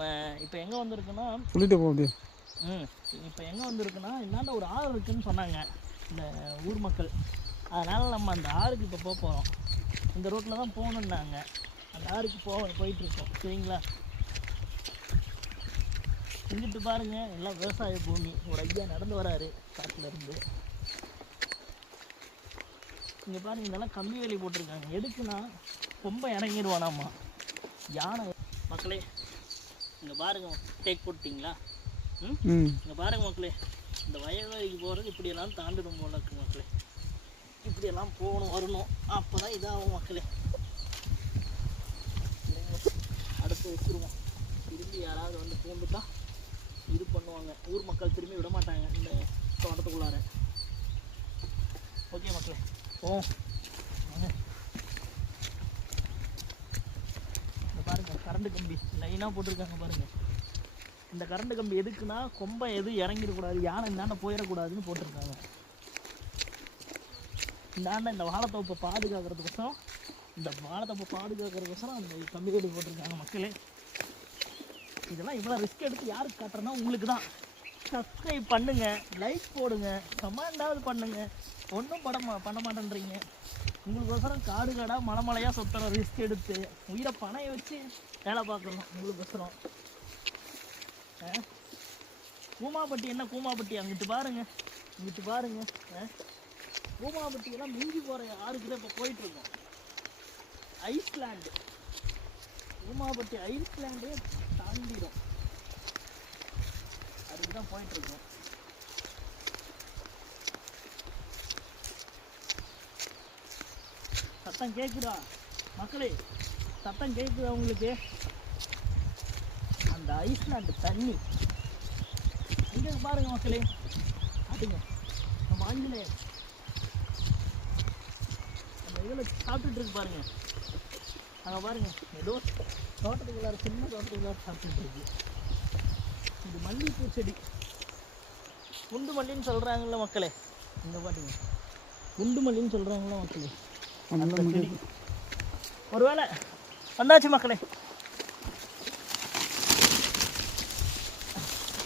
நம்ம இப்போ எங்கே வந்திருக்குன்னா சொல்லிட்டு போகுது. இப்போ எங்கே வந்திருக்குன்னா இந்தாண்ட ஒரு ஆறு இருக்குதுன்னு சொன்னாங்க இந்த ஊர் மக்கள். அதனால் நம்ம அந்த ஆறுக்கு இப்போ போக போகிறோம். இந்த ரோட்டில் தான் போகணுன்னாங்க. அந்த ஆறுக்கு போயிட்டுருக்கோம். சரிங்களா? இங்கிட்டு பாருங்கள், எல்லாம் விவசாய பூமி. ஒரு ஐயா நடந்து வராரு காட்டிலேருந்து. இங்கே பாருங்கள், இதெல்லாம் கம்பி வேலி போட்டிருக்காங்க. எதுக்குன்னா ரொம்ப இறங்கிடுவானாம்மா யானை. மக்களே இங்கே பாருங்கள், டேக் போட்டிங்களா? இங்கே பாருங்கள் மக்களே, இந்த வயல்வெளிக்கு போகிறது இப்படியெல்லாம் தாண்டிடும் போல இருக்கு மக்களே. இப்படியெல்லாம் போகணும் வரணும், அப்போ தான் இதாகும் மக்களே. அடுத்து வச்சுருவோம். திரும்பி யாராவது வந்து பூந்துட்டா இது பண்ணுவாங்க. ஊர் மக்கள் திரும்பி விட மாட்டாங்க இந்த தோட்டத்துக்குள்ளார. ஓகே மக்களே, இந்த பாருங்கள் கரண்ட் கம்பி லைனாக போட்டிருக்காங்க பாருங்கள். இந்த கரண்ட் கம்பி எதுக்குன்னா கொம்பை எதுவும் இறங்கிடக்கூடாது, யானை இந்தாண்ட போயிடக்கூடாதுன்னு போட்டிருக்காங்க. இந்தாண்ட இந்த வாழைத்தோப்பை பாதுகாக்கிறதுக்கோசரம் அந்த கம்பி வேலி போட்டிருக்காங்க மக்களே. இதெல்லாம் இவ்வளோ ரிஸ்க் எடுத்து யாருக்கு காட்டுறேன்னா உங்களுக்கு தான். சப்ஸ்கிரைப் பண்ணுங்கள், லைக் போடுங்க, கமெண்டாவது பண்ணுங்கள். ஒன்றும் பண்ண மாட்டேன்றீங்க. உங்களுக்கோசரம் காடு காடாக மலையாக சுற்றுறோம். ரிஸ்க் எடுத்து உயிரை பணைய வச்சு வேலை பார்க்குறோம் உங்களுக்கோசரம். கூமாப்பட்டி என்ன கூமாப்பட்டி, அங்கிட்டு பாருங்க. கூமாப்பட்டியெல்லாம் மிஞ்சி போகிற ஆறுக்கு தான் இப்போ போயிட்டுருக்கோம். ஐஸ்லாண்டு, கூமாப்பட்டி ஐஸ்லாண்டே தாண்டிடும். அதுக்கு தான் போயிட்டுருக்கோம். சத்தம் கேட்குதா மக்களே? சத்தம் கேட்குதா உங்களுக்கு? அந்த ஐஸ்லாண்டு தண்ணி இங்கே பாருங்க மக்களே. அதுங்க நம்ம ஆங்கிலேயர் நம்ம இதில் சாப்பிட்டுட்டு இருக்கு பாருங்க. அங்கே பாருங்க, ஏதோ தோட்டத்துக்குள்ளார சின்ன தோட்டத்துக்குள்ளார சாப்பிட்டுட்டு இருக்கு. இது மல்லிகைப்பூ செடி, குண்டு மல்லின்னு சொல்கிறாங்கல்ல மக்களே. இங்கே பாருங்க, குண்டு மல்லின்னு சொல்கிறாங்களா மக்களே. அந்த செடி ஒருவேளை வந்தாச்சு மக்களே.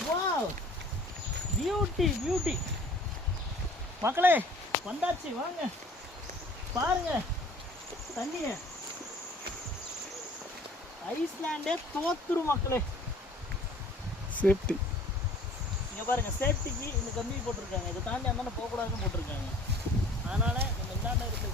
வாவ், பியூட்டி மக்களே, வந்தாச்சு. வாங்க பாருங்க தண்ணிய. ஐஸ்லாண்டே தோத்துரும் மக்களே. சேஃப்டி இங்கே பாருங்க, சேஃப்டிக்கு இந்த கம்பி போட்டிருக்காங்க. இதை தாண்டி அந்தாண்ட போகக்கூடாதுன்னு போட்டிருக்காங்க. அதனால நம்ம இந்தாண்ட இருக்கிற